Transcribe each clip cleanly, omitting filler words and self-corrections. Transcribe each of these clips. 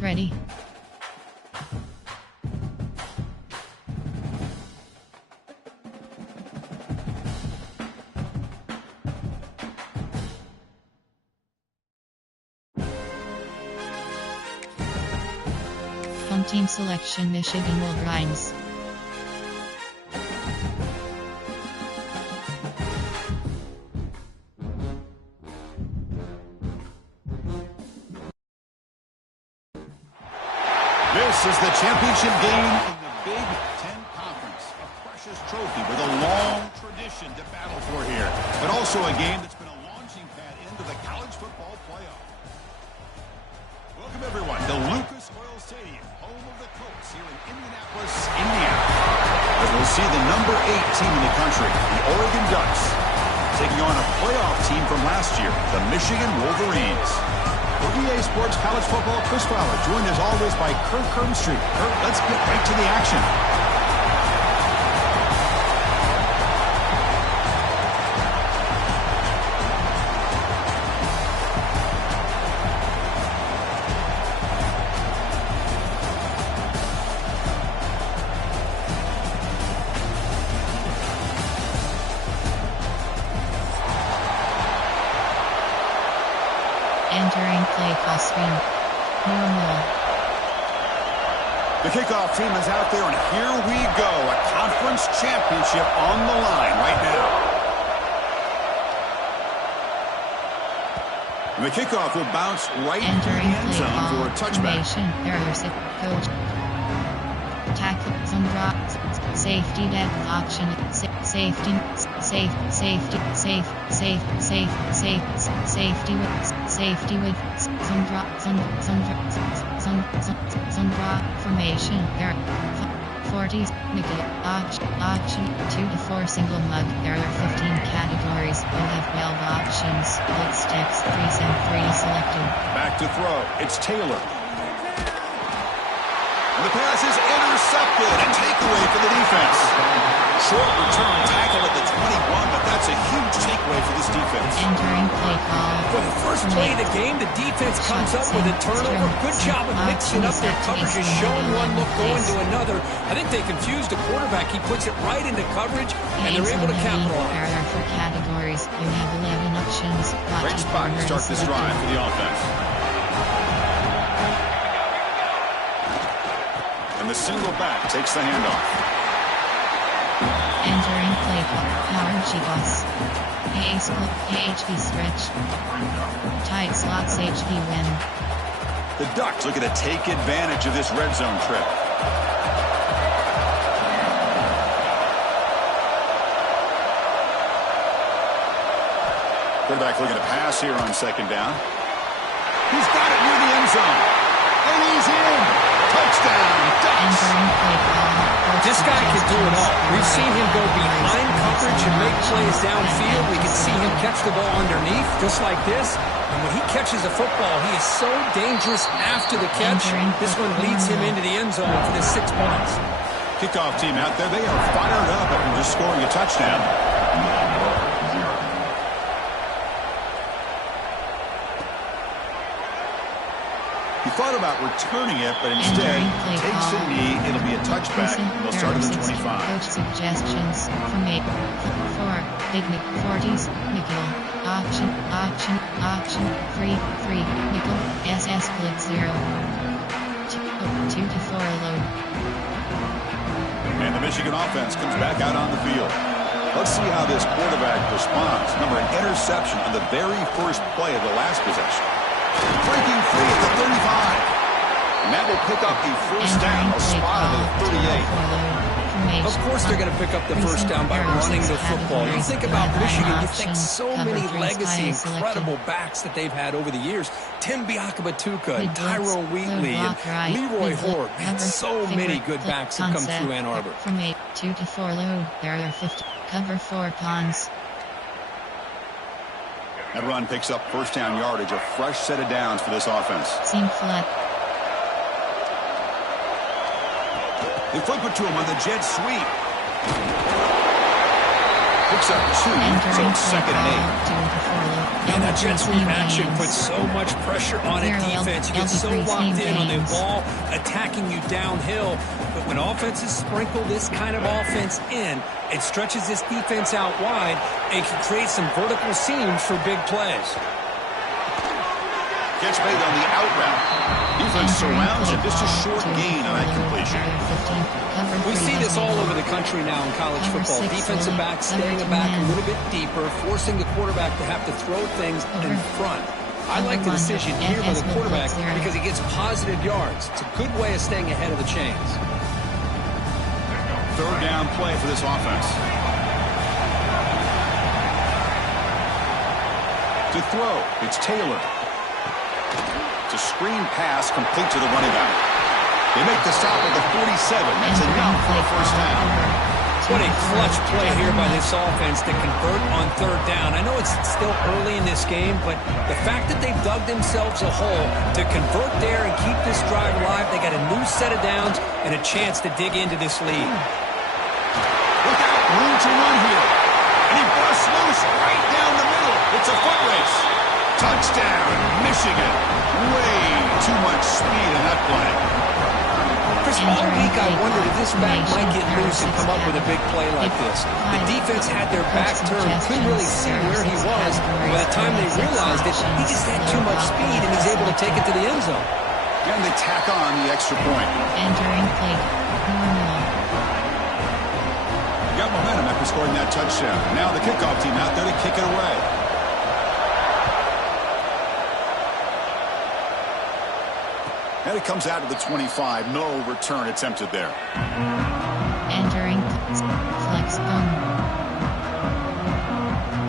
Ready. Home team selection: Michigan Wolverines. This is the championship game in the Big Ten Conference. A precious trophy with a long tradition to battle for here. But also a game that's been a launching pad into the college football playoff. Welcome, everyone, to Lucas Oil Stadium, home of the Colts here in Indianapolis, Indiana. As we'll see the number 8 team in the country, the Oregon Ducks, taking on a playoff team from last year, the Michigan Wolverines. For EA Sports College Football, Chris Fowler, joined as always by Kirk Herbstreit. Kirk, let's get right to the action. Entering play call screen. Normal. The kickoff team is out there, and here we go. A conference championship on the line right now. And the kickoff will bounce right into the end zone for a touchback. Coach. Tackle, some drops, safety depth option, safety with some drop formation. There are 40s, nickel, auction, 2 to 4 single mug. There are 15 categories. All have 12 options. Blitz sticks, 3 and 3 selected. Back to throw. It's Taylor. The pass is intercepted. A takeaway for the defense. Short return tackle at the 21, but that's a huge takeaway for this defense. Entering play call. For the first play of the game, the defense comes up with a turnover. Good job of mixing up their coverages, showing one look, going to another. I think they confused the quarterback. He puts it right into coverage, and they're able to capitalize. There for categories. You have 11 options. Great spot to start this drive for the offense. And the single back takes the handoff. Entering play call. Power G-Boss. AHV stretch. Tight slots HV win. The Ducks looking to take advantage of this red zone trip. Quarterback looking to pass here on second down. He's got it near the end zone. And he's in. Touchdown, Ducks. This guy can do it all. We've seen him go behind coverage and make plays downfield. We can see him catch the ball underneath, just like this. And when he catches the football, he is so dangerous after the catch. This one leads him into the end zone for the 6 points. Kickoff team out there. They are fired up after just scoring a touchdown. He thought about returning it, but instead takes a knee. It'll be a touchback. They'll start at the 25. Coach suggestions from 8, 4, big 40s, nickel, option, free, nickel, SS split 0, 2 to 4 load. And the Michigan offense comes back out on the field. Let's see how this quarterback responds. Remember, an interception on the very first play of the last possession. Breaking free at the 35. And that will pick up the first down. A spot at the 38. Of course they're going to pick up the first down by running the football. You think about Michigan, you think so many legacy, incredible backs that they've had over the years. Tim Biakabatuka, and Tyrone Wheatley, and Leroy Hoare. Man, so many good backs have come through Ann Arbor. From 8, 2 to 4 low, there are 50. Cover 4 pawns. That run picks up first down yardage, a fresh set of downs for this offense. Seam flat. They flip it to him on the jet sweep. Picks up 2, so it's second and 8. And that jet sweep action puts so much pressure on a defense. You get so locked in on the ball attacking you downhill. But when offenses sprinkle this kind of offense in, it stretches this defense out wide and can create some vertical seams for big plays. Catch made on the out route. Defense surrounds him. Just a short gain on that completion. We see this all over the country now in college football. Defensive backs staying back a little bit deeper, forcing the quarterback to have to throw things in front. I like the decision here by the quarterback because he gets positive yards. It's a good way of staying ahead of the chains. Third down play for this offense. To throw, it's Taylor. It's a screen pass complete to the running back. They make the stop at the 47. That's enough for a first down. What a clutch play here by this offense to convert on third down. I know it's still early in this game, but the fact that they've dug themselves a hole to convert there and keep this drive alive, they got a new set of downs and a chance to dig into this lead. Look out, room to run here. And he busts loose right down the middle. It's a foot race. Touchdown, Michigan. Way too much speed in that play. Chris, all week I wondered if this back might get loose and come up with a big play like this. The defense had their back turned, couldn't really see where he was. By the time they realized it, he just had too much speed, and he's able to take it to the end zone. And they tack on the extra point. Entering play. Got momentum after scoring that touchdown. Now the kickoff team out there to kick it away. And it comes out to the 25. No return attempted there. Entering flex bone.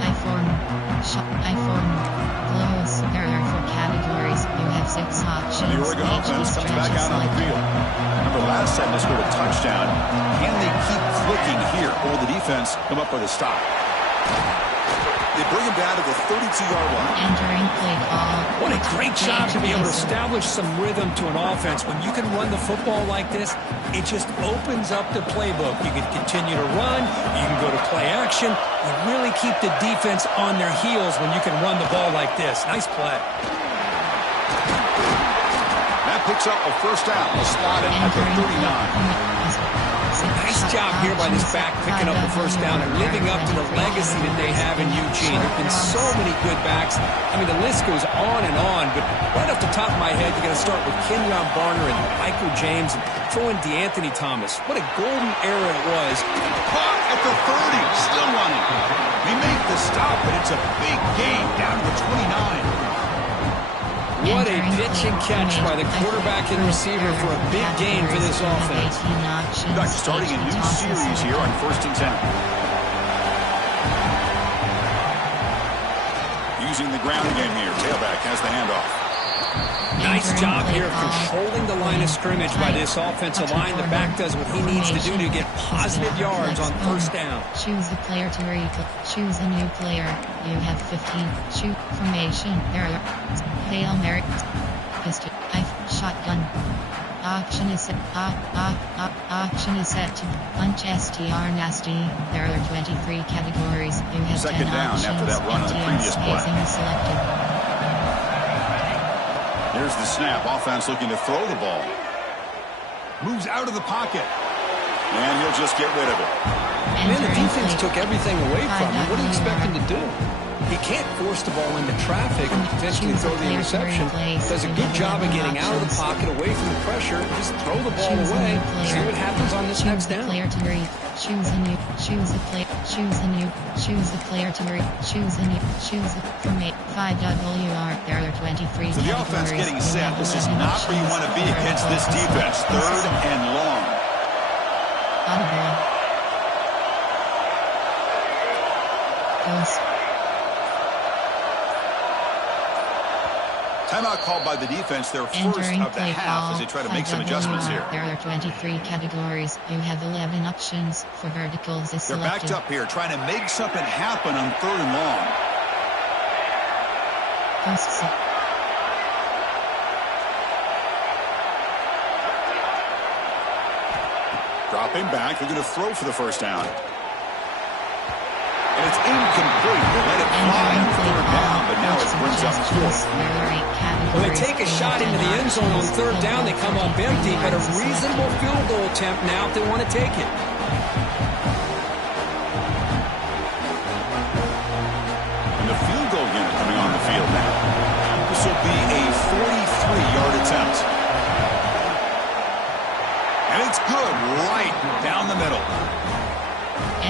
I-form. Close. There are 4 categories. You have 6 options. The Oregon offense comes back out on the field. Remember last time they scored a touchdown. Can they keep clicking here? Or will the defense come up with a stop? They bring him down to the 32-yard line. Entering play call. What a great job to be able to establish some rhythm to an offense. When you can run the football like this, it just opens up the playbook. You can continue to run. You can go to play action. You really keep the defense on their heels when you can run the ball like this. Nice play. That picks up a first down. A spot in at the 39. Nice job here by this back picking up the first down and living up to the legacy that they have in Eugene. There have been so many good backs. I mean, the list goes on and on, but right off the top of my head, you're going to start with Kenyon Barner and Michael James and throw in DeAnthony Thomas. What a golden era it was. Caught at the 30, still running. They make the stop, but it's a big gain down to the 29. What a pitch and catch by the quarterback and receiver for a big gain for this offense. Back starting a new series here on 1st and 10. Using the ground game here. Tailback has the handoff. Nice job here of controlling the line of scrimmage by this offensive line. The back does what he needs to do to get positive yards on first down. Choose a player to recall. Choose a new player. You have 15. Shoot formation. There are Hail Mary. Pistol. Shotgun. Auction is set. Auction is set to punch STR nasty. There are 23 categories. You have second 10 down options. after that run on the previous play. Selected. Here's the snap. Offense looking to throw the ball. Moves out of the pocket. And he'll just get rid of it. Man, the defense took everything away from him. What do you expect him to do? He can't force the ball into traffic and potentially throw the interception. Does a good job of getting out of the pocket, away from the pressure. Just throw the ball away. See what happens on this next down. Choose a new. Choose a player. Choose a new. Choose a player to read. Choose a new. Choose a formate. 5WR. There are 23. So the offense getting set. This is not where you want to be against this defense. 3rd and long. Audible. Goes. Timeout called by the defense, their first of the half as they try to make some adjustments here. There are 23 categories. You have 11 options for verticals. They're backed up here trying to make something happen on 3rd and long. Posts. Dropping back, they're going to throw for the first down. it's incomplete. They let it fly on third down, but now it brings up fourth. When they take a shot into the end zone on third down, they come up empty, but a reasonable field goal attempt now if they want to take it. And the field goal unit coming on the field now. This will be a 43-yard attempt. And it's good right down the middle.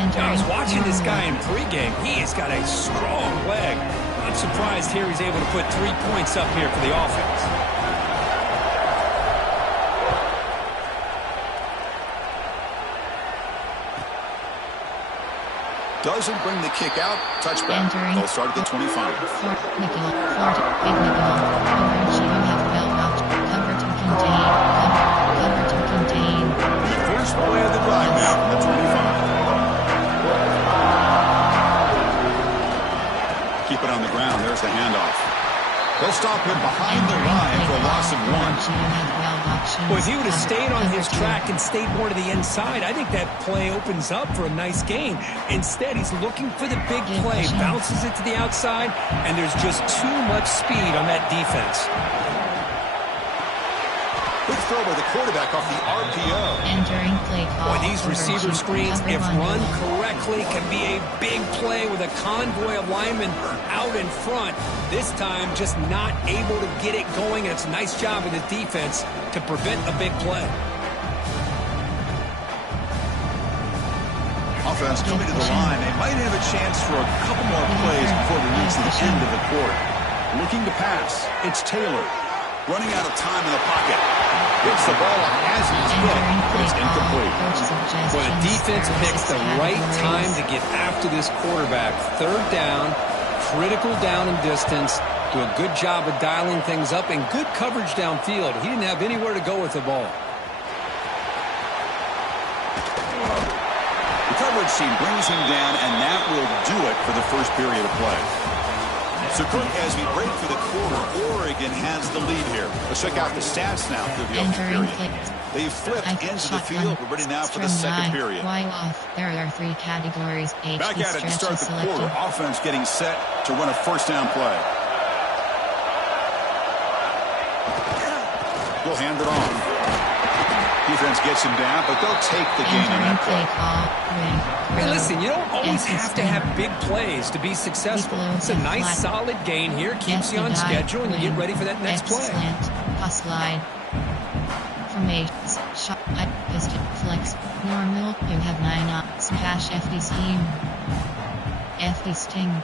I was watching this guy in pregame. He has got a strong leg. I'm surprised here he's able to put 3 points up here for the offense. Doesn't bring the kick out. Touchback. They'll start at the 25. The first play of the drive now from the 25. Keep it on the ground. There's the handoff. They'll stop him behind the line for a loss of 1. Well, if he would have stayed on his track and stayed more to the inside, I think that play opens up for a nice gain. Instead, he's looking for the big play, bounces it to the outside, and there's just too much speed on that defense. Quick throw by the quarterback off the RPO. Boy, these receiver screens, if run correctly, can be a big play with a convoy of linemen out in front. This time, just not able to get it going, and it's a nice job of the defense to prevent a big play. Offense coming to the line. They might have a chance for a couple more plays before we reach the end of the quarter. Looking to pass. It's Taylor. Running out of time in the pocket. Gets the ball as he's hit, but it's incomplete. Well, the defense picks the right time to get after this quarterback. Third down, critical down and distance. Do a good job of dialing things up and good coverage downfield. He didn't have anywhere to go with the ball. The coverage team brings him down, and that will do it for the first period of play. So, Kirk, as we break for the quarter, Oregon has the lead here. Let's check out the stats now through the opening period. They've flipped into the field. We're ready now for the second period. There are 3 categories. Back at it to start the quarter. Offense getting set to run a first down play. We'll hand it on. Defense gets him down, but they'll take the gain on that play. Hey, listen, you don't always have to have big plays to be successful. It's a nice, solid gain here. Keeps you on schedule, and you get ready for that next play. Slide. Formations. Shot. Piston. Flex. Normal. You have 9 up. Smash. FD scheme. FD sting.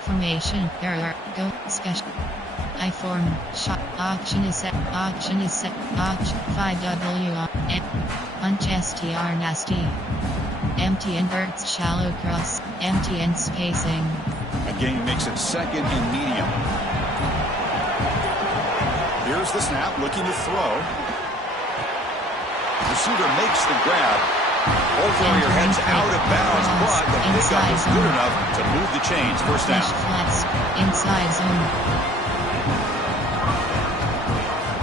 Formation. There. Go. Special. I form. Shot. Auction is set. Auction is set. Auction. 5W. Punch STR nasty. Empty inverts. Shallow cross. Empty and spacing. Again, makes it second and medium. Here's the snap. Looking to throw. Receiver makes the grab. Ball carrier heads out of bounds, but the pickup is good enough to move the chains. First down. Inside zone.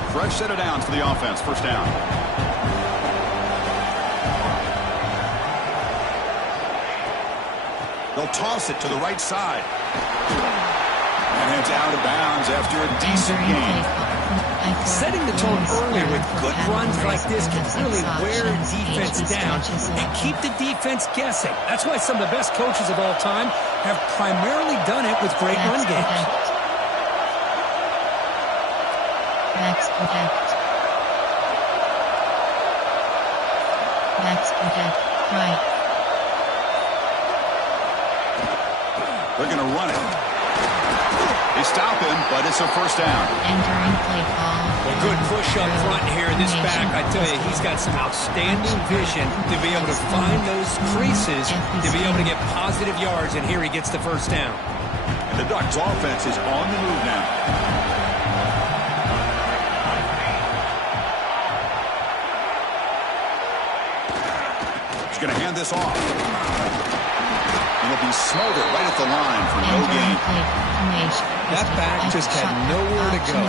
Fresh set of downs for the offense. First down. They'll toss it to the right side. And heads out of bounds after a decent gain. Setting the tone early with good runs like this can really wear defense down and keep the defense guessing. That's why some of the best coaches of all time have primarily done it with great run games. Max protect. Max protect. Right. They're going to run it. They stop him, but it's a first down. Entering play call. Well, good push up front here. This back, I tell you, he's got some outstanding vision to be able to find those creases, to be able to get positive yards, and here he gets the first down. And the Ducks offense is on the move now. He's going to hand this off. And it'll be Smolder right at the line for no gain. That back just had nowhere to go.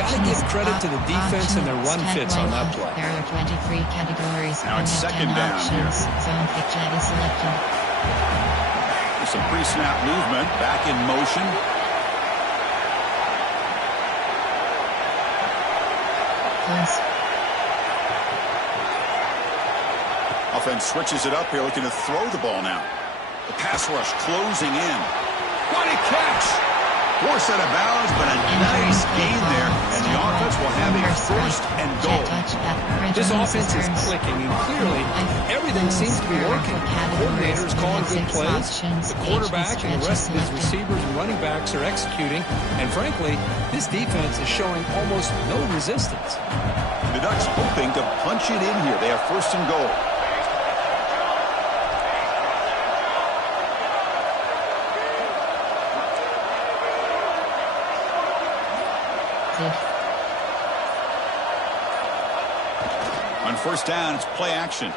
Got to give credit to the defense and their run fits on that play. There are 23 categories. Now it's second down here. Zone pitch is selected. Some pre-snap movement, back in motion. Offense switches it up here, looking to throw the ball now. The pass rush closing in. What a catch! Forced out of bounds, but a nice gain there. And the offense will have a first and goal. This offense is clicking, and clearly everything seems to be working. Coordinators calling good plays. The quarterback and the rest of his receivers and running backs are executing. And frankly, this defense is showing almost no resistance. The Ducks hoping to punch it in here. They have first and goal. On first down, it's play action.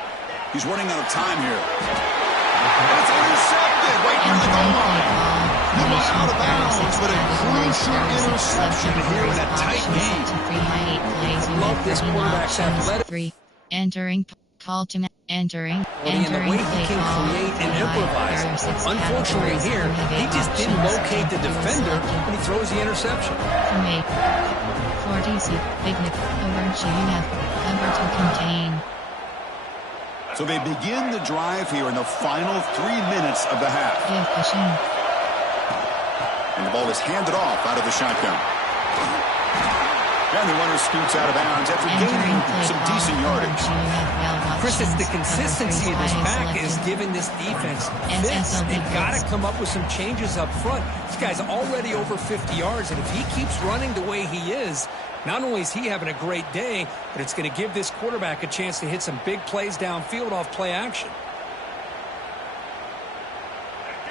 He's running out of time here. And it's intercepted right near the goal line. The ball out of bounds, but a crucial interception here in a tight game. I love this quarterback's athletic. Entering Colton. Entering. And the way he can create and improvise. Unfortunately here, he just didn't locate the defender when he throws the interception. 40C, Picnic, over GF, cover to contain. So they begin the drive here in the final 3 minutes of the half. And the ball is handed off out of the shotgun. And the runner scoots out of bounds after gaining some decent yardage. Chris, it's the consistency of this pack is giving this defense fits. They've got to come up with some changes up front. This guy's already over 50 yards, and if he keeps running the way he is, not only is he having a great day, but it's going to give this quarterback a chance to hit some big plays downfield off play action.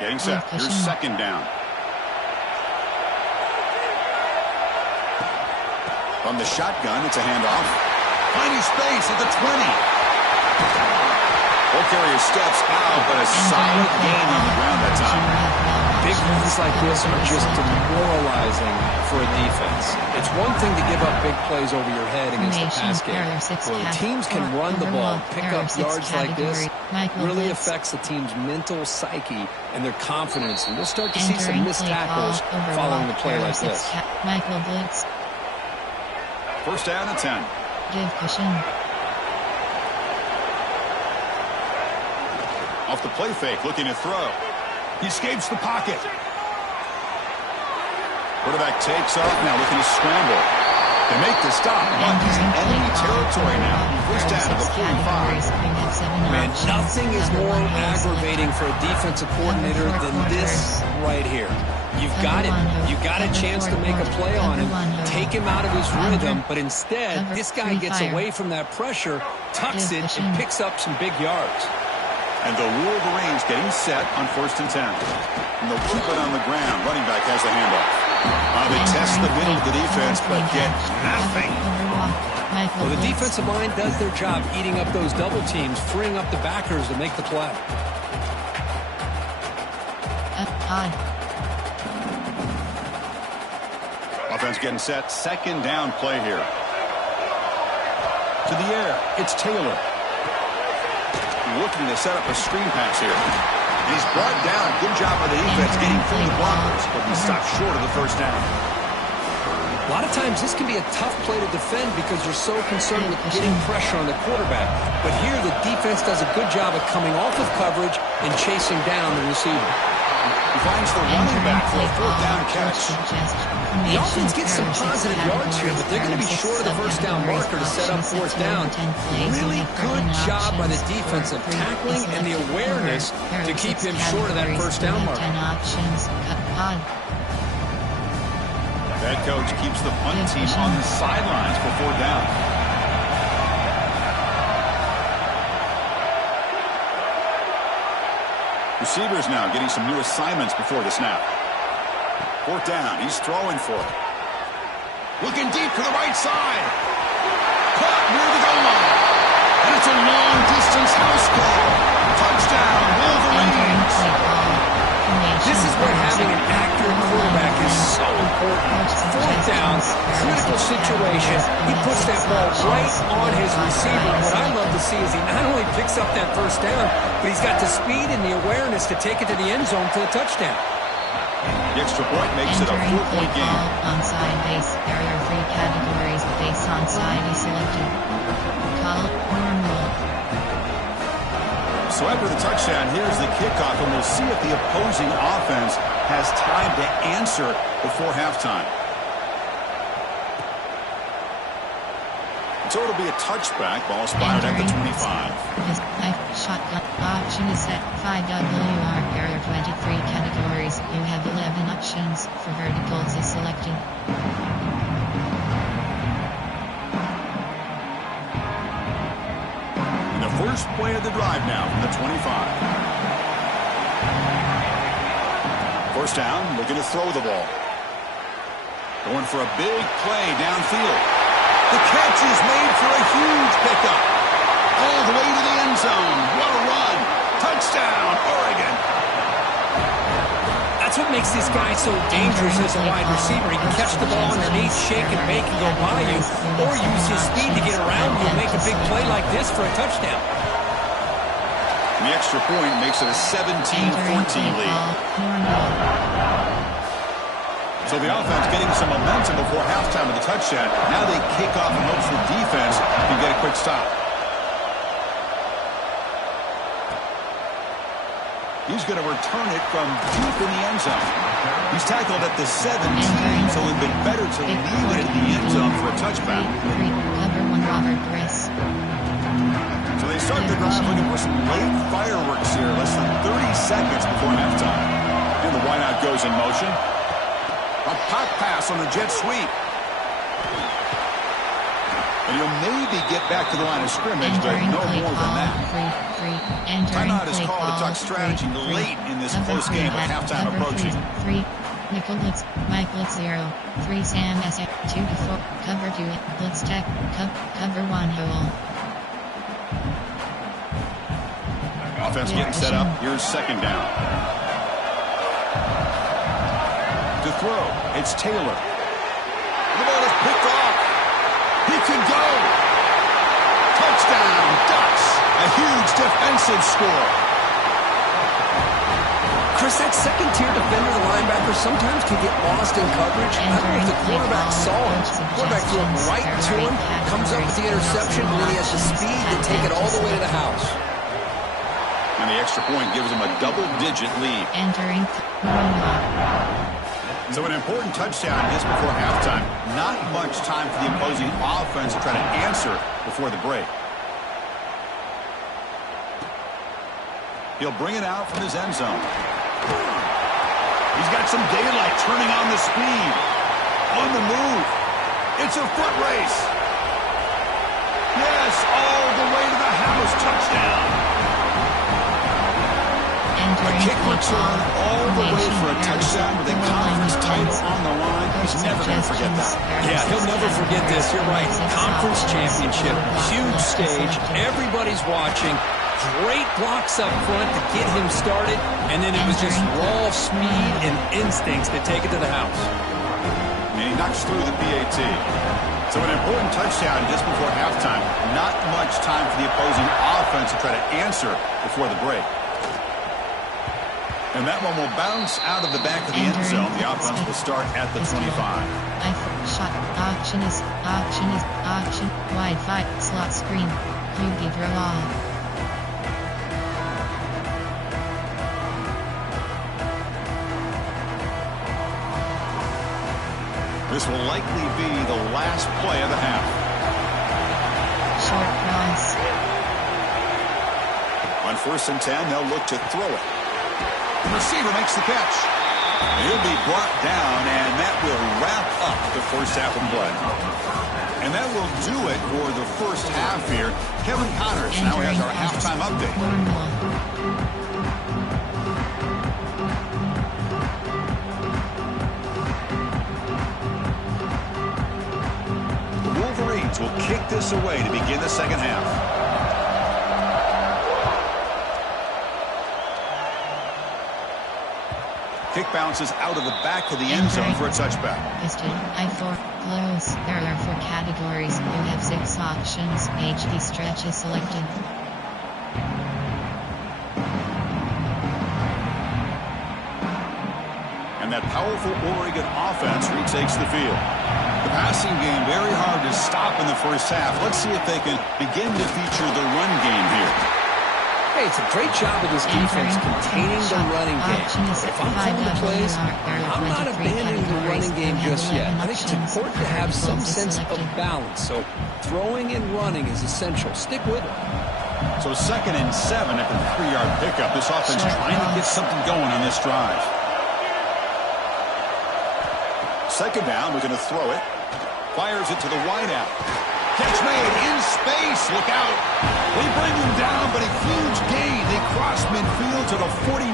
Getting set. Here's second down. From the shotgun, it's a handoff. Finding space at the 20. Ball carrier steps out, but a solid gain on the ground that time. Big runs like this are just demoralizing for a defense. It's one thing to give up big plays over your head against the pass game. When teams can run the ball, pick up yards like this, really affects the team's mental psyche and their confidence. And we'll start to see some missed tackles following a play like this. Michael Blitz. First down and 10. Give cushion. Off the play fake, looking to throw. He escapes the pocket. Quarterback takes off now, looking to scramble. They make the stop, but he's in enemy territory now. First down at the 45. Man, nothing is more aggravating for a defensive coordinator than this right here. You've got him. You've got a chance to make a play on him, take him out of his rhythm, but instead, this guy gets away from that pressure, tucks it, and picks up some big yards. And the Wolverines getting set on first and 10. And they'll keep it on the ground. Running back has the handoff. They test the middle of the defense, but get nothing. Well, the defensive line does their job eating up those double teams, freeing up the backers to make the play. Offense getting set. Second down play here. To the air. It's Taylor. Looking to set up a screen pass here. He's brought down. Good job by the defense getting through the blockers, but he stopped short of the first down. A lot of times this can be a tough play to defend because you're so concerned with getting pressure on the quarterback. But here the defense does a good job of coming off of coverage and chasing down the receiver. He finds the running back for a fourth down catch. The offense gets some positive yards here, but they're going to be short of the first down marker to set up fourth down. Really good job by the defense of tackling and the awareness to keep him short of that first down marker. The head coach keeps the punt team on the sidelines for fourth down. Receivers now getting some new assignments before the snap. Fourth down. He's throwing for it. Looking deep to the right side. Caught near the goal line. And it's a long-distance house call. Touchdown, Wolverines. This is where having an accurate quarterback is so important. fourth down, critical situation. He puts that ball right on his receiver. What I love to see is he not only picks up that first down, but he's got the speed and the awareness to take it to the end zone for the touchdown. The extra point makes it a 4-point game. Onside base. There are 3 categories. Base onside is selected. Call normal. So after the touchdown, here's the kickoff, and we'll see if the opposing offense has time to answer before halftime. So it'll be a touchback. Ball spotted at the 25. Shotgun option is set 5WR. There are 23 categories. You have 11 options. For verticals is selected. And the first play of the drive now from the 25. First down, looking to throw the ball. Going for a big play downfield. The catch is made for a huge pickup. All the way to the end zone. What a run. Touchdown, Oregon. That's what makes this guy so dangerous as a wide receiver. He can catch the ball underneath, shake and bake and go by you, or use his speed to get around you and make a big play like this for a touchdown. The extra point makes it a 17-14 lead. So the offense getting some momentum before halftime of the touchdown. Now they kick off and hopes the defense can get a quick stop. He's going to return it from deep in the end zone. He's tackled at the 17, so it would have been better to leave it in the end zone for a touchback. Cover 1 Robert Briss. So they start the drive looking for some late fireworks here, less than 30 seconds before halftime. And the wideout goes in motion. A pop pass on the jet sweep. And he'll maybe get back to the line of scrimmage, but no more than that. Timeout is called to talk strategy late in this close game with halftime approaching. 3, nickel blitz, Mike blitz 0, 3 Sam S 2 to 4, cover 2, blitz tech, cover 1 hole. Offense getting set up. Here's second down. To throw, it's Taylor. The ball is picked off. He can go. Touchdown, Ducks. A huge defensive score. Chris, that second-tier defender, the linebacker, sometimes can get lost in coverage. I don't know if the quarterback saw him. The quarterback threw it right to him, comes up with the interception, and then he has the speed to take it all the way to the house. And the extra point gives him a double-digit lead. Entering. So an important touchdown just before halftime. Not much time for the opposing offense to try to answer before the break. He'll bring it out from his end zone. He's got some daylight, turning on the speed. On the move. It's a foot race. Yes, all the way to the house. Touchdown. A kick return all the way for a touchdown with a conference title on the line. He's never going to forget that. Yeah, he'll never forget this. You're right. Conference championship. Huge stage. Everybody's watching. Great blocks up front to get him started. And then it was just raw speed and instincts to take it to the house. And he knocks through the PAT. So an important touchdown just before halftime. Not much time for the opposing offense to try to answer before the break. And that one will bounce out of the back of the end zone. The offense will start at the 25. Shot. Auction is. Wide 5. Slot screen. QB draw. This will likely be the last play of the half. Short cross. On 1st and 10, they'll look to throw it. The receiver makes the catch. He'll be brought down, and that will wrap up the first half of play. And that will do it for the first half here. Kevin Connors now has our halftime update. The Wolverines will kick this away to begin the second half. Kick bounces out of the back of the end zone for a touchback. Listed I4 close. There are 4 categories. You have 6 options. HD stretch is selected. And that powerful Oregon offense retakes the field. The passing game very hard to stop in the first half. Let's see if they can begin to feature the run game here. Hey, it's a great job of this defense containing the running game. If I'm calling the plays, I'm not abandoning the running game just yet. I think it's important to have some sense of balance. So throwing and running is essential. Stick with it. So 2nd and 7 after the 3-yard pickup. This offense trying to get something going on this drive. 2nd down, we're going to throw it. Fires it to the wideout. Catch made in space. Look out. They bring him down, but a huge gain. They cross midfield to the 49.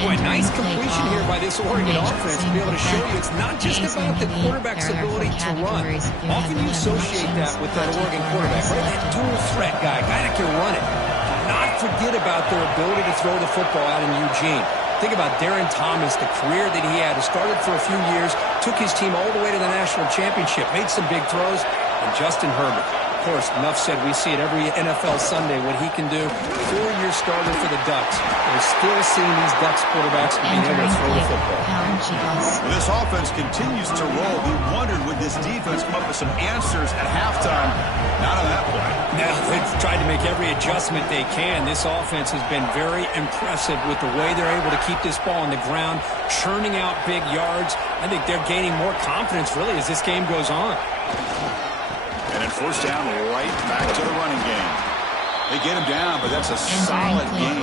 Boy, nice completion here by this Oregon offense to be able to show you it's not just about the quarterback's ability to run. Often you associate that with that Oregon quarterback, right? That dual threat guy that can run it. Do not forget about their ability to throw the football out in Eugene. Think about Darren Thomas, the career that he had. He started for a few years, took his team all the way to the national championship, made some big throws, and Justin Herbert. Of course, enough said, we see it every NFL Sunday what he can do. 4-year starter for the Ducks. We're still seeing these Ducks quarterbacks being able to throw the football. Well, this offense continues to roll. We wondered, would this defense come up with some answers at halftime? Not on that play. Now, they've tried to make every adjustment they can. This offense has been very impressive with the way they're able to keep this ball on the ground, churning out big yards. I think they're gaining more confidence, really, as this game goes on. And then 1st down, right back to the running game. They get him down, but that's a solid game.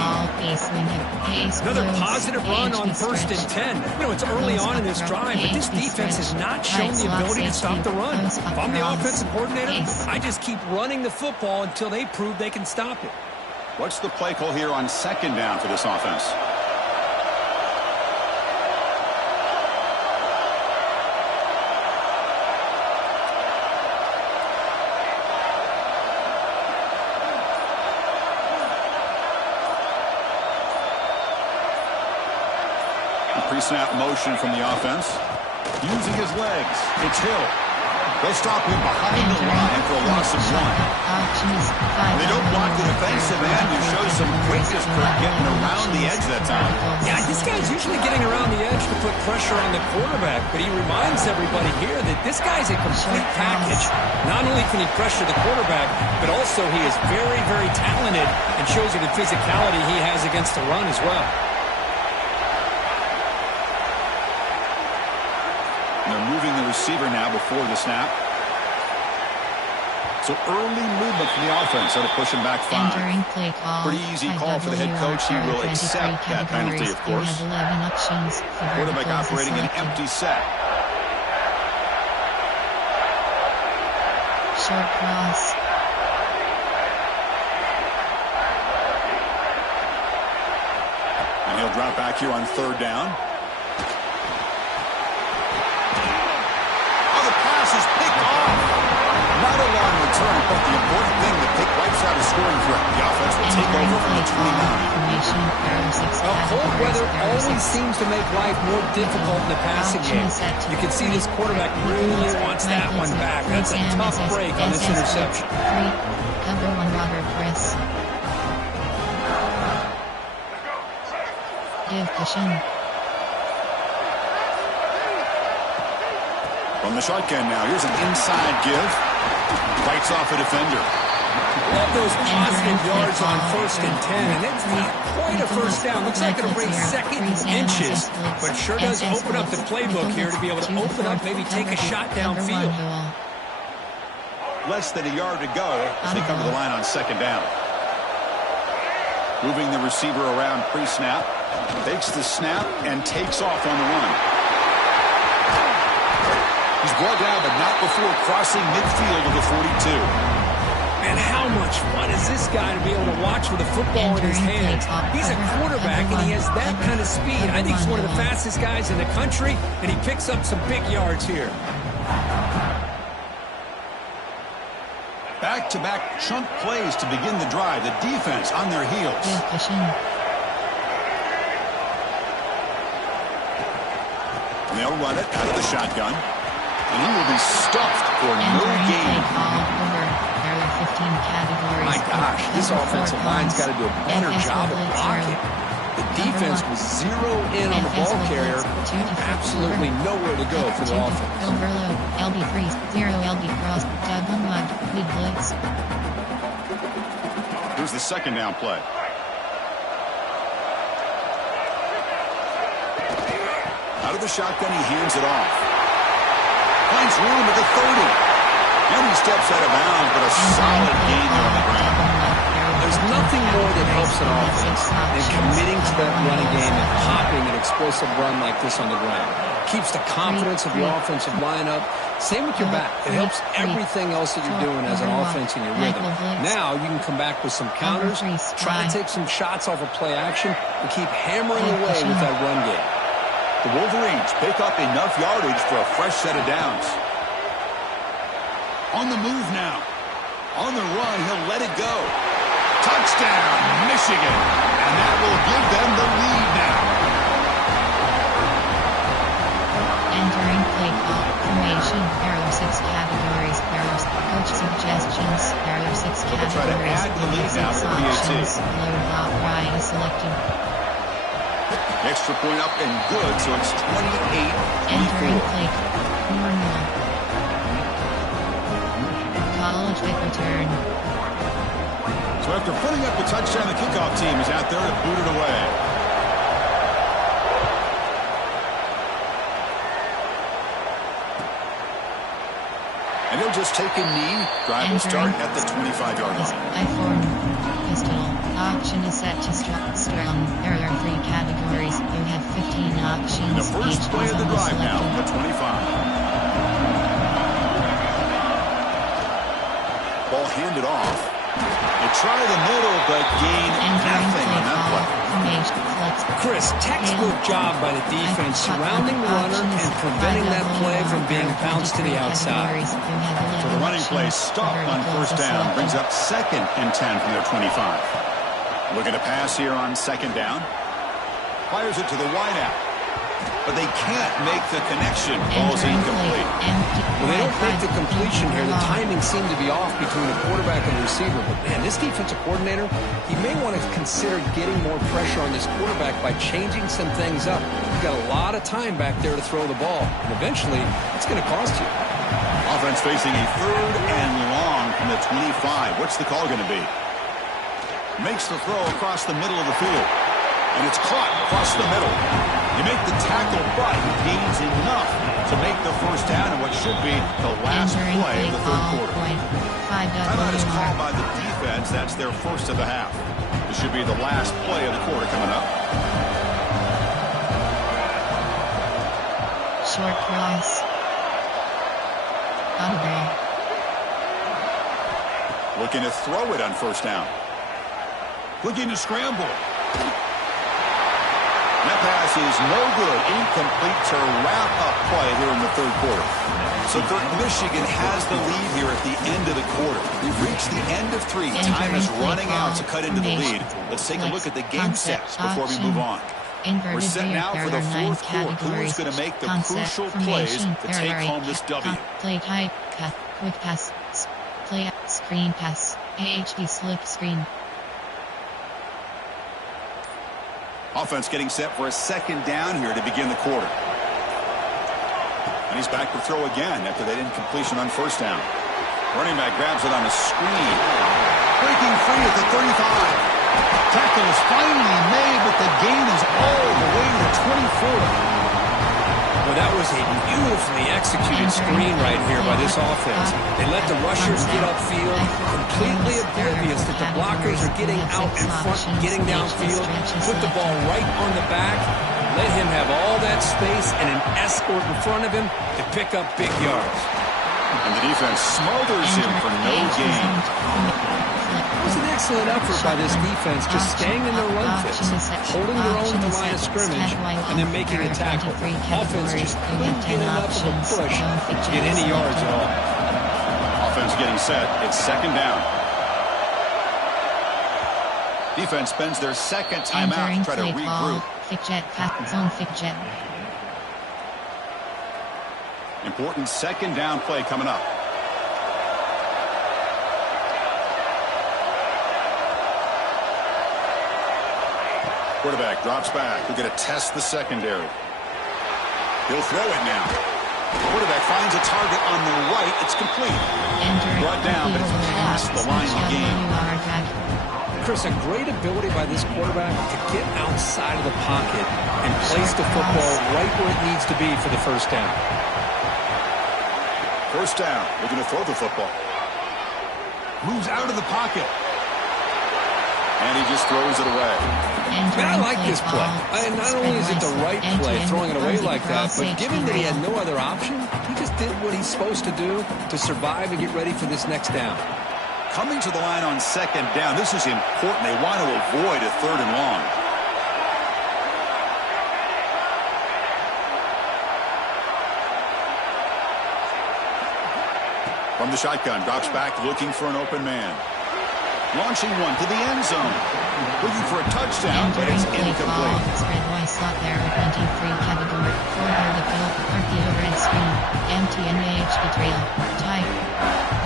Another positive run on 1st and 10. You know, it's early on in this drive, but this defense has not shown the ability to stop the run. If I'm the offensive coordinator, I just keep running the football until they prove they can stop it. What's the play call here on 2nd down for this offense? Pre-snap motion from the offense. Using his legs. It's Hill. They'll stop him behind the line for a loss of 1. They don't block the defensive end, who shows some quickness for getting around the edge that time. Yeah, this guy's usually getting around the edge to put pressure on the quarterback, but he reminds everybody here that this guy's a complete package. Not only can he pressure the quarterback, but also he is very, very talented and shows you the physicality he has against the run as well. They're moving the receiver now before the snap. So early movement from the offense. That'll push him back 5. Pretty easy call for the head coach. He will accept that penalty, of course. Quarterback operating an empty set. Short cross. And he'll drop back here on 3rd down. Is picked off. Not a long return, but the important thing, the pick wipes out a scoring threat. The offense will take over from the 29. Well, cold weather always seems to make life more difficult in the passing game. You can see this quarterback really wants that one back. That's a tough break on this interception. Cover 1 Robert Chris. Give cushion. From the shotgun now, here's an inside give. Bites off a defender. Love those positive yards on 1st and 10, and it's not quite a first down. Looks like it'll bring 2nd inches, but sure does open up the playbook here to be able to open up, maybe take a shot downfield. Less than a yard to go as they come to the line on 2nd down. Moving the receiver around pre-snap. Takes the snap and takes off on the run. He's brought down, but not before crossing midfield of the 42. Man, how much fun is this guy to be able to watch with a football in his hands? He's a quarterback, and he has that kind of speed. I think he's one of the fastest guys in the country, and he picks up some big yards here. Back-to-back chunk plays to begin the drive. The defense on their heels. And they'll run it out of the shotgun. And he will be stuffed for no gain. Over area 15 categories. My gosh, this offensive line's got to do a better job of blocking. The defense was zero in on the ball carrier. Absolutely nowhere to go for the offense. Overload, LB freeze, 0 LB cross, double mud, mid blitz. Here's the second down play. Out of the shotgun, he hands it off. Finds room at the 30. And he steps out of bounds, but a solid gain there on the ground. There's nothing more that helps an offense than committing to that running game and popping an explosive run like this on the ground. Keeps the confidence of the offensive line up. Same with your back. It helps everything else that you're doing as an offense in your rhythm. Now you can come back with some counters, try to take some shots off of play action, and keep hammering away with that run game. The Wolverines pick up enough yardage for a fresh set of downs. On the move now. On the run, he'll let it go. Touchdown, Michigan. And that will give them the lead now. Entering play call, formation, arrow 6 categories, arrows, coach suggestions, arrow 6 categories, try to add the lead now for PAT. Load block, right selected. Extra point up and good, so it's 28-24. Entering play, normal. College kick return. So after putting up a touchdown, the kickoff team is out there to boot it away. And he'll just take a knee. Drive will start at the 25-yard line. I-form. Pistol. Option is set to strong. There are 3 categories. You have 15 options. The first play of the drive now, the 25. Ball handed off. They try the middle, but gain nothing on that play. Chris, textbook job by the defense surrounding the runner and preventing that play from being bounced to the outside. So the running play stop on first down brings up 2nd and 10 from their 25. Looking to pass here on 2nd down. Fires it to the wideout. But they can't make the connection. Ball's incomplete. When they don't make the completion here, the timing seemed to be off between the quarterback and the receiver. But, man, this defensive coordinator, he may want to consider getting more pressure on this quarterback by changing some things up. You've got a lot of time back there to throw the ball. And eventually, it's going to cost you. Offense facing a 3rd and long from the 25. What's the call going to be? Makes the throw across the middle of the field. And it's caught across the middle. You make the tackle, but he gains enough to make the first down in what should be the last play of the 3rd quarter. Timeout is called by the defense. That's their first of the half. This should be the last play of the quarter coming up. Short cross. Audible. Looking to throw it on first down. Looking to scramble. That pass is no good. Incomplete to wrap up play here in the 3rd quarter. So Michigan has the lead here at the end of the quarter. We've reached the end of 3. Time is running out to cut into the lead. Let's take a look at the game sets before we move on. We're set now for the 4th quarter. Who's going to make the crucial plays to take home this W? Play type, quick pass, play screen pass, AHD slip screen. Offense getting set for a 2nd down here to begin the quarter. And he's back to throw again after that incompletion on first down. Running back grabs it on a screen. Breaking free at the 35. Tackle is finally made, but the gain is all the way to the 24. Well, that was a beautifully executed screen right here by this offense. They let the rushers get upfield, completely oblivious that the blockers are getting out in front, getting downfield, put the ball right on the back, let him have all that space and an escort in front of him to pick up big yards. And the defense smothers him for no gain. It was an excellent effort by this defense, just staying in their run fits, holding their own to the line of scrimmage, and then making a tackle. Offense just couldn't get enough of a push to get any yards at all. Offense getting set. It's 2nd down. Defense spends their 2nd timeout to try to regroup. Important second down play coming up. Quarterback drops back. We're going to test the secondary. He'll throw it now. Quarterback finds a target on the right. It's complete. Brought down, but it's past the line of game. Chris, a great ability by this quarterback to get outside of the pocket and place the football right where it needs to be for the first down. First down. We're going to throw the football. Moves out of the pocket. And he just throws it away. Man, I like this play. Not only is it the right play, throwing it away like that, but given that he had no other option, he just did what he's supposed to do to survive and get ready for this next down. Coming to the line on second down, this is important. They want to avoid a third and long. From the shotgun, drops back looking for an open man. Launching one to the end zone. Looking for a touchdown, but it's incomplete. Spread wide slot there with 23 category. 4 the field. Archeo red screen. MTNH betrayal. Tight.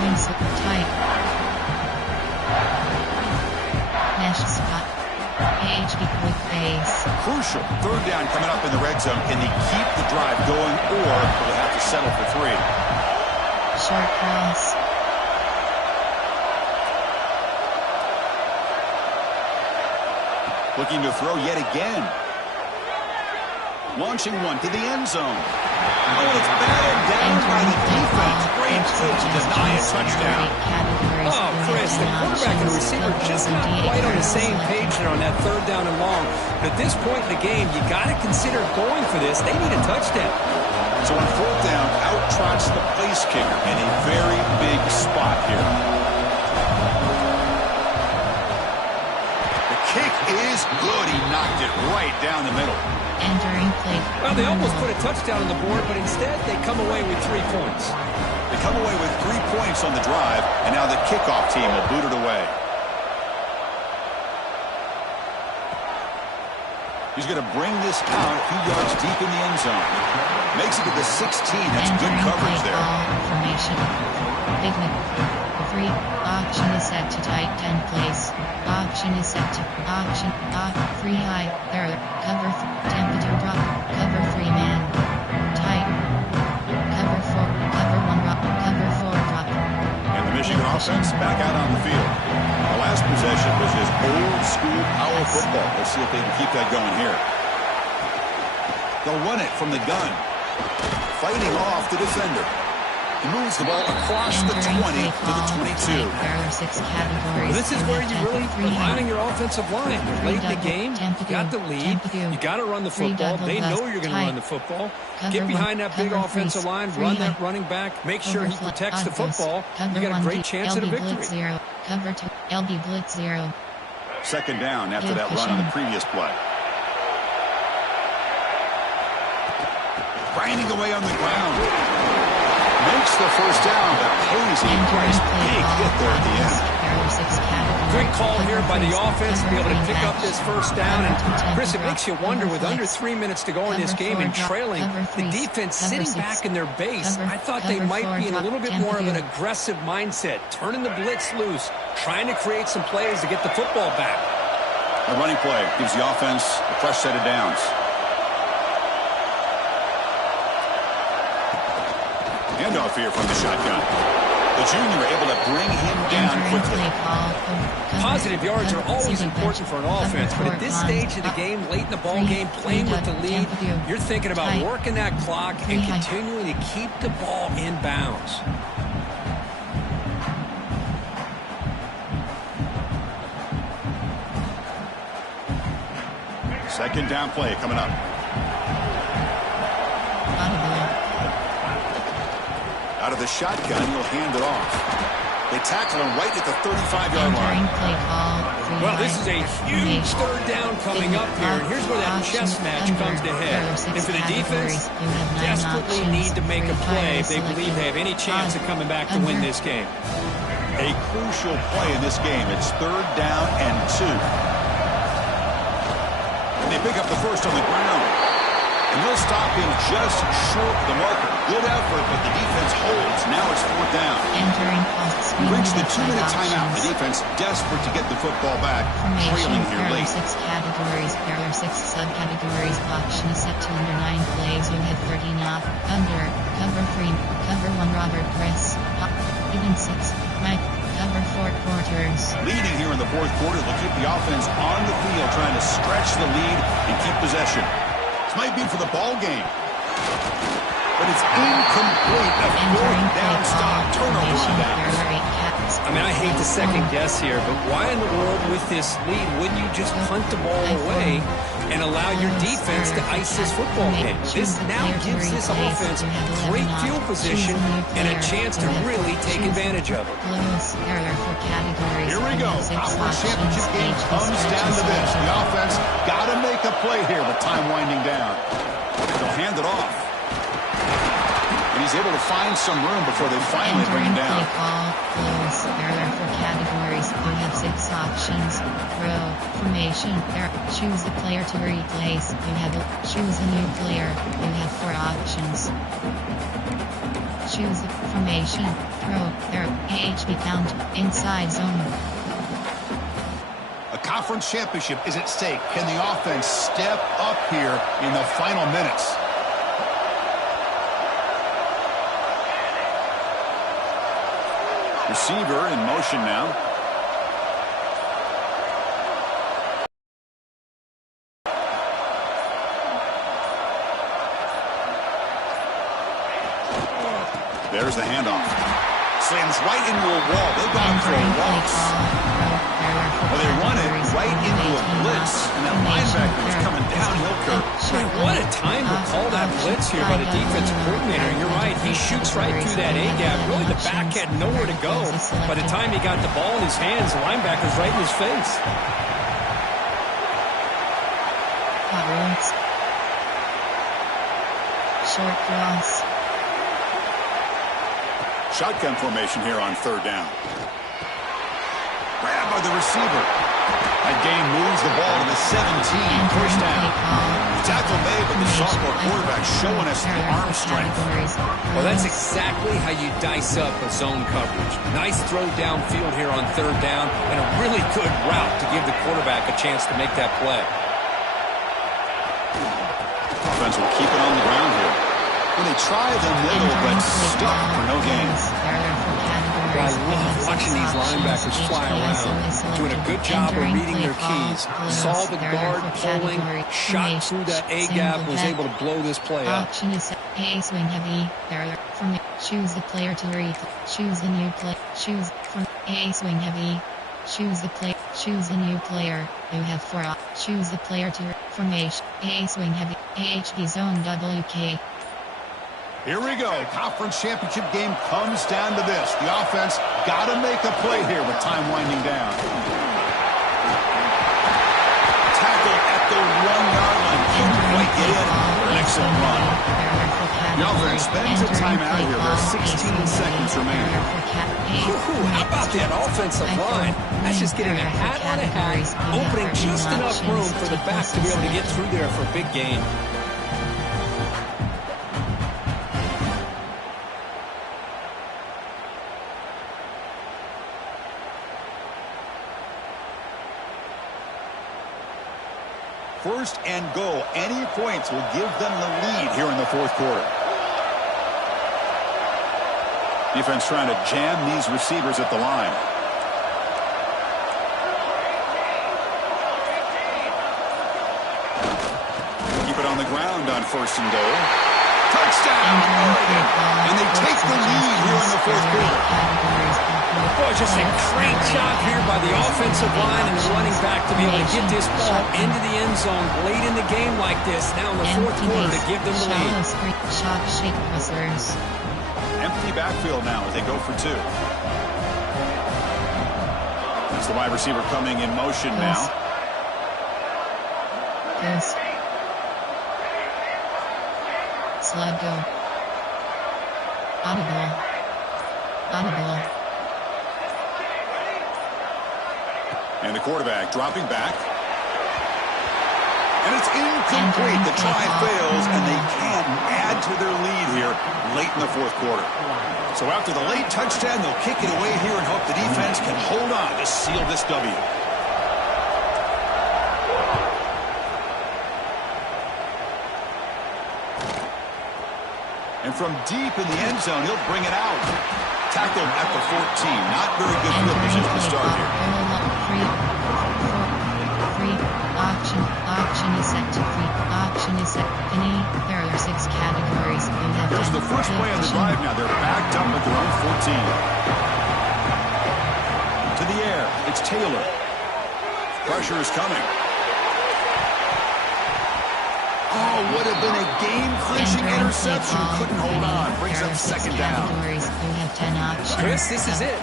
Wings tight. Mesh spot. AHB quick base. Crucial. Third down coming up in the red zone. Can they keep the drive going, or will they have to settle for 3? Short cross. Looking to throw yet again. Launching one to the end zone. Oh, and it's batted down by the defense. Great move to deny a touchdown. Oh, Chris, the quarterback and the receiver just not quite on the same page there on that third down and long. But at this point in the game, you got to consider going for this. They need a touchdown. So on fourth down, out trots the place kicker in a very big spot here. Kick is good. He knocked it right down the middle. Entering play. Well, they almost put a touchdown on the board, but instead they come away with 3 points. They come away with 3 points on the drive, and now the kickoff team will boot it away. He's going to bring this out a few yards deep in the end zone. Makes it to the 16. That's good coverage there. Formation. Picnic. 3. Auction is set to tight 10 place. Auction is set to auction. 3 high. There. Cover. Temperature drop. Cover 3 man. Tight. Cover 4. Cover 1 drop. Cover 4 drop. And the Michigan offense back out on the field. The last possession was just old school power football. Let's see if they can keep that going here. They'll run it from the gun. Fighting off the defender. He moves the ball across the 20 to the 22. This is where you really rely on your offensive line. Late in the game, you got the lead. You got to run the football. They know you're going to run the football. Get behind that big offensive line. Run that running back. Make sure he protects the football. You got a great chance at a victory. Cover 2. LB blitz 0. Second down after that run on the previous play. Grinding away on the ground. Makes the first down, but pays a price. Big hit there at the end. Good call here by the offense to be able to pick up this first down. And Chris, it makes you wonder, with under 3 minutes to go in this game and trailing, the defense sitting back in their base, I thought they might be in a little bit more of an aggressive mindset, turning the blitz loose, trying to create some plays to get the football back. A running play gives the offense a fresh set of downs. Handoff here from the shotgun. The junior able to bring him down quickly. Positive yards are always important for an offense, but at this stage of the game, late in the ball game, playing with the lead, you're thinking about working that clock and continuing to keep the ball in bounds. Second down play coming up. Out of the shotgun, he'll hand it off. They tackle him right at the 35-yard line. Well, this is a huge third down coming up here. And here's where that chess match comes to head. And for the defense, desperately need to make a play if they believe they have any chance of coming back to win this game. A crucial play in this game. It's third down and 2. And they pick up the first on the ground. And he'll stop him just short of the marker. Good effort, but the defense holds. Now it's 4th down. Entering post We reached the 2-minute timeout. The defense desperate to get the football back, trailing here There are late. 6 categories. There are 6 subcategories. Option is set to under 9 plays. You have 30 not under. Cover 3. Cover 1 Robert Chris. Even 6. Mike. Cover 4 quarters. Leading here in the 4th quarter, they'll keep the offense on the field, trying to stretch the lead and keep possession. This might be for the ball game. But it's incomplete. A 4th down stop. Turnover on downs. I mean, I hate to second guess here, but why in the world with this lead wouldn't you just punt the ball away and allow your defense to ice this football game? This now gives this offense great field position and a chance to really take advantage of it. Here we go. Conference championship game comes down to this. The offense got to make a play here with time winding down. They'll hand it off. And he's able to find some room before they finally bring him down. There are 4 categories. You have 6 options. Throw, formation. Choose the player to replace. Choose a new player. You have 4 options. Choose the formation. Throw. HP count. Inside zone. A conference championship is at stake. Can the offense step up here in the final minutes? Receiver in motion now. There's the handoff. Slams right into a wall. They've gone for a loss. Well, they run it right into a blitz, and that linebacker is coming downhill curve. What a time to call that blitz here by the defense coordinator. You're right, he shoots right through that A-gap. Really, the back had nowhere to go. By the time he got the ball in his hands, the linebacker's right in his face. Short cross. Shotgun formation here on 3rd down. Grab by the receiver. That game moves the ball to the 17. First down. Tackle made, but the sophomore quarterback showing us the arm strength. Well, that's exactly how you dice up a zone coverage. Nice throw downfield here on 3rd down, and a really good route to give the quarterback a chance to make that play. Offense will keep it on the ground here. When they try the middle, but stuck for no gain. I love watching these linebackers fly around, doing a good job of reading their keys. Saw the guard pulling, shot through that A-gap, was able to blow this play up. Option is A swing heavy. Choose the player to read. Choose the new play. Choose from A swing heavy. Choose the play. Choose the new player. You have 4 options. Choose the player to formation. A swing heavy. AHD zone WK. Here we go. Conference championship game comes down to this. The offense got to make a play here with time winding down. Tackle at the 1-yard line. Couldn't quite get in. An excellent run. The offense spends a timeout here. There's 16 seconds remaining. How about that offensive line? That's just getting a hat on a hat, opening just enough room for the back to be able to get through there for a big gain. First and goal. Any points will give them the lead here in the 4th quarter. Defense trying to jam these receivers at the line. Keep it on the ground on 1st and goal. Touchdown, Oregon. And they take the lead here in the 4th quarter. Boy, just a great job here by the offensive line and the running back to be able to get this ball into the end zone late in the game like this, now in the 4th quarter to give them the lead. Empty backfield now as they go for 2. That's the wide receiver coming in motion now. Sled go. Audible. And the quarterback dropping back. And it's incomplete. The try fails, and they can't add to their lead here late in the fourth quarter. So after the late touchdown, they'll kick it away here and hope the defense can hold on to seal this W. And from deep in the end zone, he'll bring it out. Tackled at the 14. Not very good field position to start here. Auction is set to free. Auction is set. Penny. There are 6 categories. Here's the first play on the drive now. They're backed up at their own 14. To the air. It's Taylor. Pressure is coming. Oh, would have been a game-clinching interception. Couldn't hold on. Brings up second down. Chris, this is it.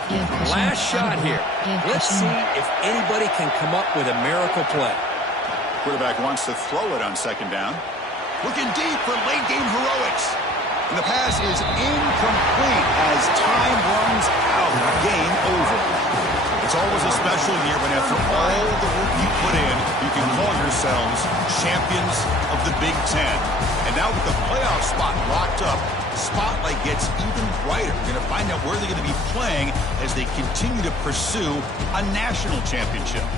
Last shot here. Let's see if anybody can come up with a miracle play. Quarterback wants to throw it on second down. Looking deep for late-game heroics. And the pass is incomplete as time runs out. Game over. It's always a special year when after all the work you put in, you can call yourselves champions of the Big Ten. And now with the playoff spot locked up, the spotlight gets even brighter. We're going to find out where they're going to be playing as they continue to pursue a national championship.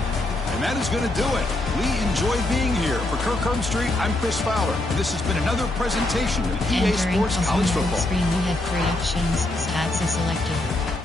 And that is going to do it. We enjoy being here. For Kirk Herbstreit, I'm Chris Fowler. And this has been another presentation of EA Sports College Football. Screen, we have 3 options. Stats is selected.